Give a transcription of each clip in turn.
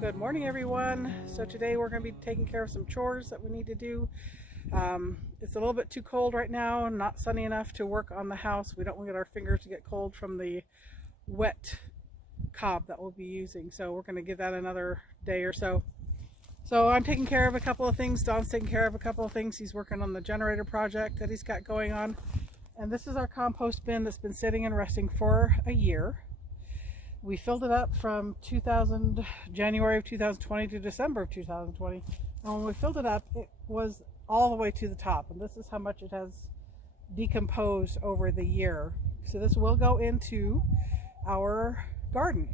Good morning, everyone. So today we're going to be taking care of some chores that we need to do. It's a little bit too cold right now and not sunny enough to work on the house. We don't want our fingers to get cold from the wet cob that we'll be using. So we're going to give that another day or so. So I'm taking care of a couple of things. Don's taking care of a couple of things. He's working on the generator project that he's got going on. And this is our compost bin that's been sitting and resting for a year. We filled it up from January of 2020 to December of 2020. And when we filled it up, it was all the way to the top. And this is how much it has decomposed over the year. So this will go into our garden.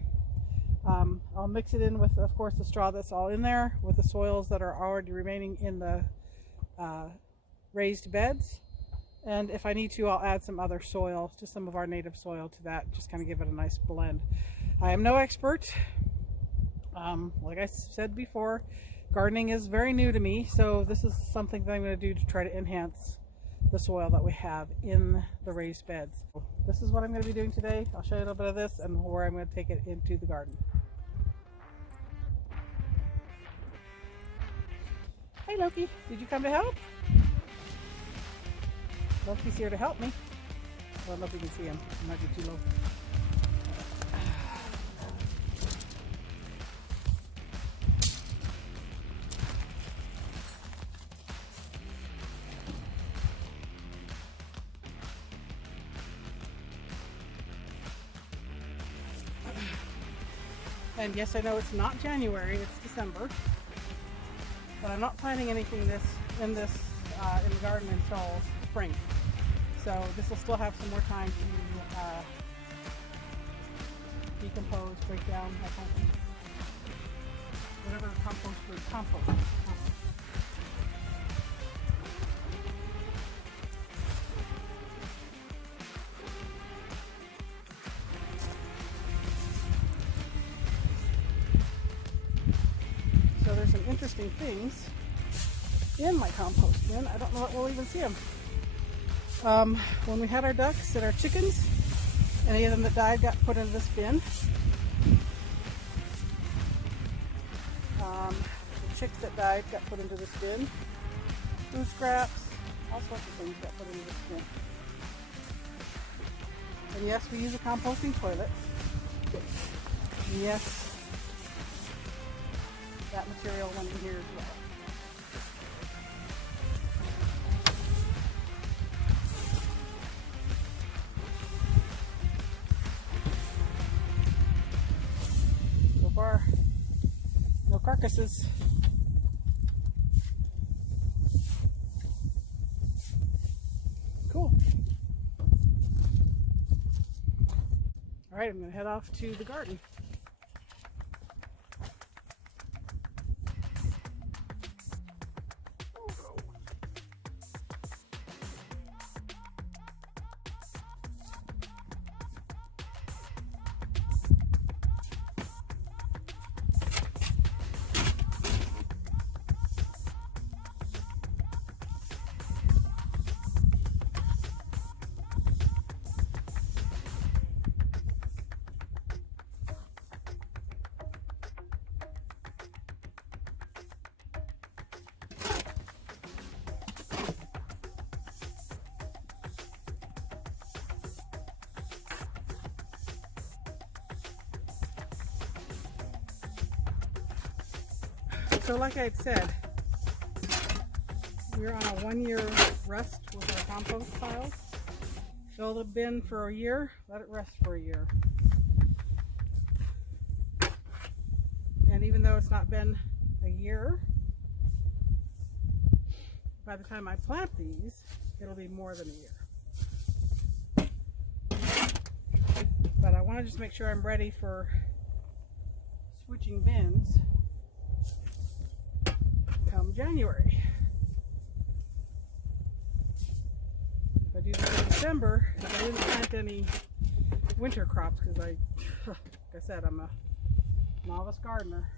I'll mix it in with, of course, the straw that's all in there, with the soils that are already remaining in the raised beds. And if I need to, I'll add some other soil, just some of our native soil to that, just kind of give it a nice blend. I am no expert. Like I said before, gardening is very new to me, so this is something that I'm going to do to try to enhance the soil that we have in the raised beds. This is what I'm going to be doing today. I'll show you a little bit of this and where I'm going to take it into the garden. Hey Loki, did you come to help? Loki's here to help me. Well, I don't know if you can see him. It might be too low. And yes, I know it's not January, it's December. But I'm not planting anything in the garden until spring. So this will still have some more time to decompose, break down, that kind of thing. Whatever compost. So there's some interesting things in my compost bin. I don't know what we'll even see them. When we had our ducks and our chickens, any of them that died got put into this bin. The chicks that died got put into this bin. Food scraps, all sorts of things got put into this bin. And yes, we use a composting toilet. And yes, that material went in here as well. So far, no carcasses. Cool. All right, I'm going to head off to the garden. So like I had said, we're on a 1-year rest with our compost piles. Fill the bin for a year, let it rest for a year. And even though it's not been a year, by the time I plant these, it'll be more than a year. But I want to just make sure I'm ready for switching bins come January. If I do this in December, if I didn't plant any winter crops, because like I said, I'm a novice gardener.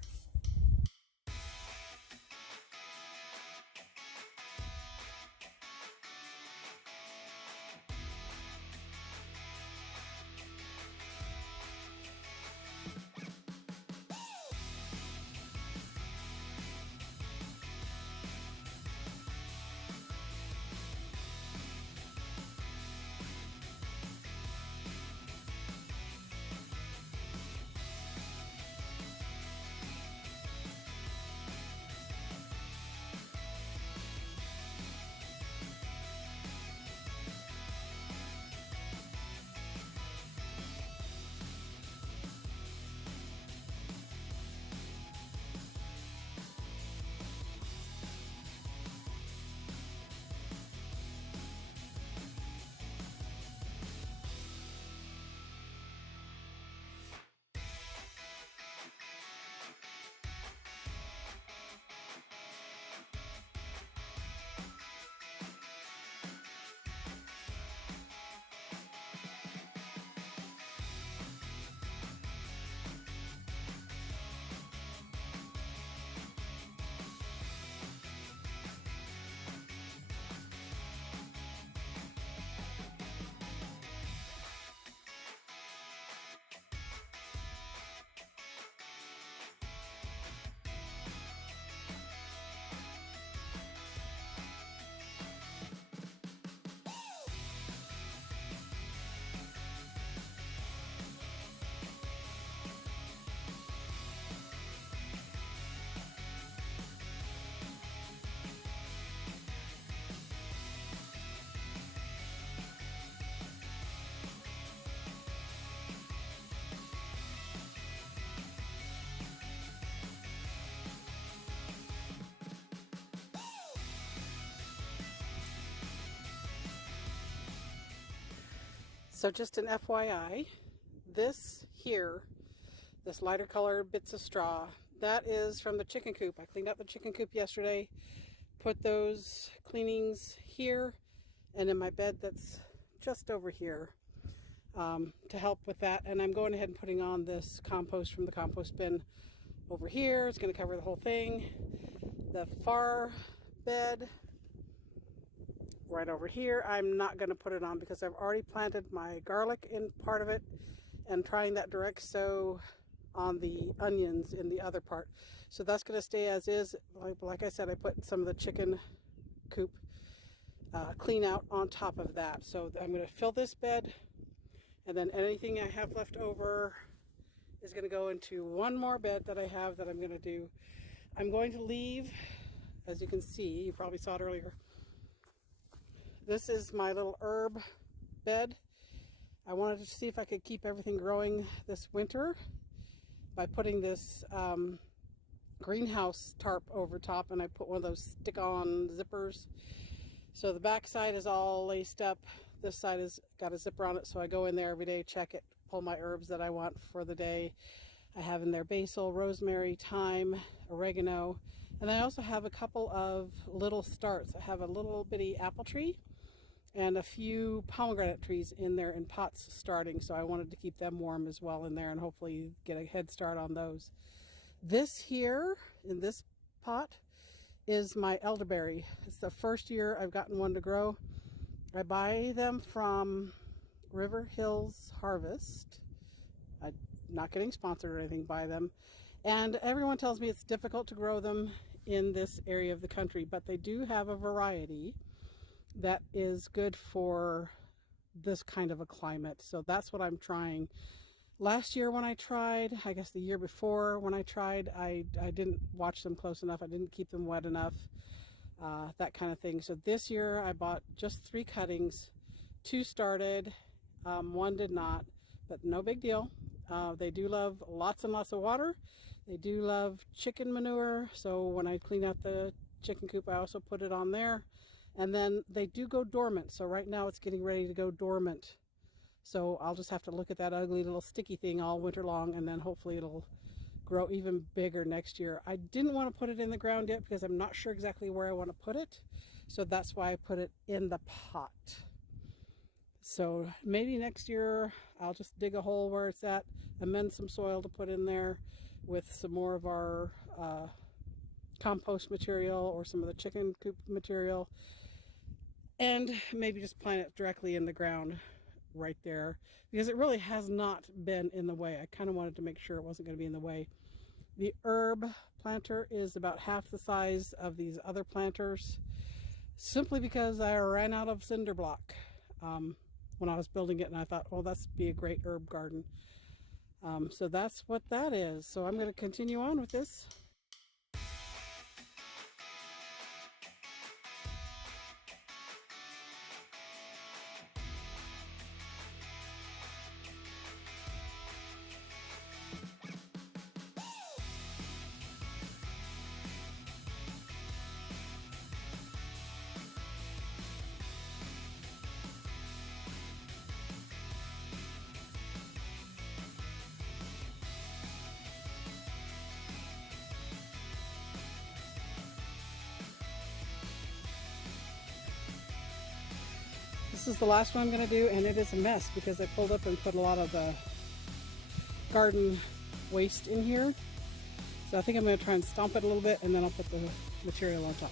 So just an FYI, this here, this lighter colored bits of straw, that is from the chicken coop. I cleaned up the chicken coop yesterday, put those cleanings here and in my bed that's just over here to help with that. And I'm going ahead and putting on this compost from the compost bin over here. It's going to cover the whole thing. The far bed right over here, I'm not going to put it on because I've already planted my garlic in part of it and trying that direct sow on the onions in the other part. So that's going to stay as is. Like I said, I put some of the chicken coop clean out on top of that. So I'm going to fill this bed, and then anything I have left over is going to go into one more bed that I have that I'm going to do. I'm going to leave, as you can see, you probably saw it earlier, this is my little herb bed. I wanted to see if I could keep everything growing this winter by putting this greenhouse tarp over top, and I put one of those stick-on zippers. So the back side is all laced up. This side has got a zipper on it, so I go in there every day, check it, pull my herbs that I want for the day. I have in there basil, rosemary, thyme, oregano, and I also have a couple of little starts. I have a little bitty apple tree and a few pomegranate trees in there in pots starting, so I wanted to keep them warm as well in there and hopefully get a head start on those. This here in this pot is my elderberry. It's the first year I've gotten one to grow. I buy them from River Hills Harvest. I'm not getting sponsored or anything by them. And everyone tells me it's difficult to grow them in this area of the country, but they do have a variety that is good for this kind of a climate. So that's what I'm trying. Last year when I tried, I guess the year before when I tried, I didn't watch them close enough. I didn't keep them wet enough, that kind of thing. So this year I bought just 3 cuttings. 2 started, 1 did not, but no big deal. They do love lots and lots of water. They do love chicken manure. So when I clean out the chicken coop, I also put it on there. And then they do go dormant. So right now it's getting ready to go dormant. So I'll just have to look at that ugly little sticky thing all winter long, and then hopefully it'll grow even bigger next year. I didn't want to put it in the ground yet because I'm not sure exactly where I want to put it. So that's why I put it in the pot. So maybe next year I'll just dig a hole where it's at, amend some soil to put in there with some more of our compost material or some of the chicken coop material, and maybe just plant it directly in the ground right there, because it really has not been in the way. I kind of wanted to make sure it wasn't going to be in the way. The herb planter is about half the size of these other planters, simply because I ran out of cinder block when I was building it, and I thought, well, that's be a great herb garden. So that's what that is. So I'm going to continue on with this. This is the last one I'm going to do, and it is a mess because I pulled up and put a lot of the garden waste in here. So I think I'm going to try and stomp it a little bit, and then I'll put the material on top.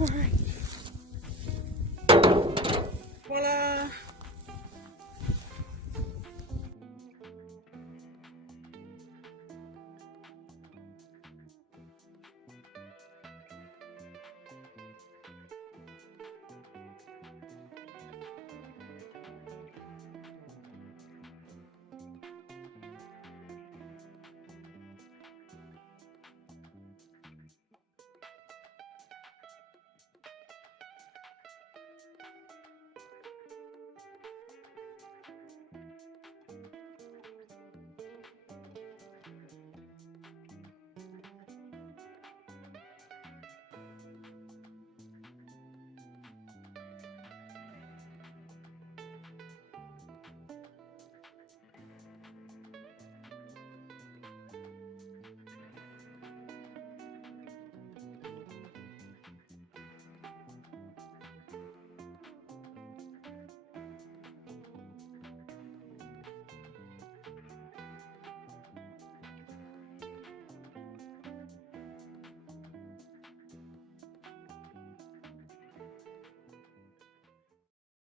All right.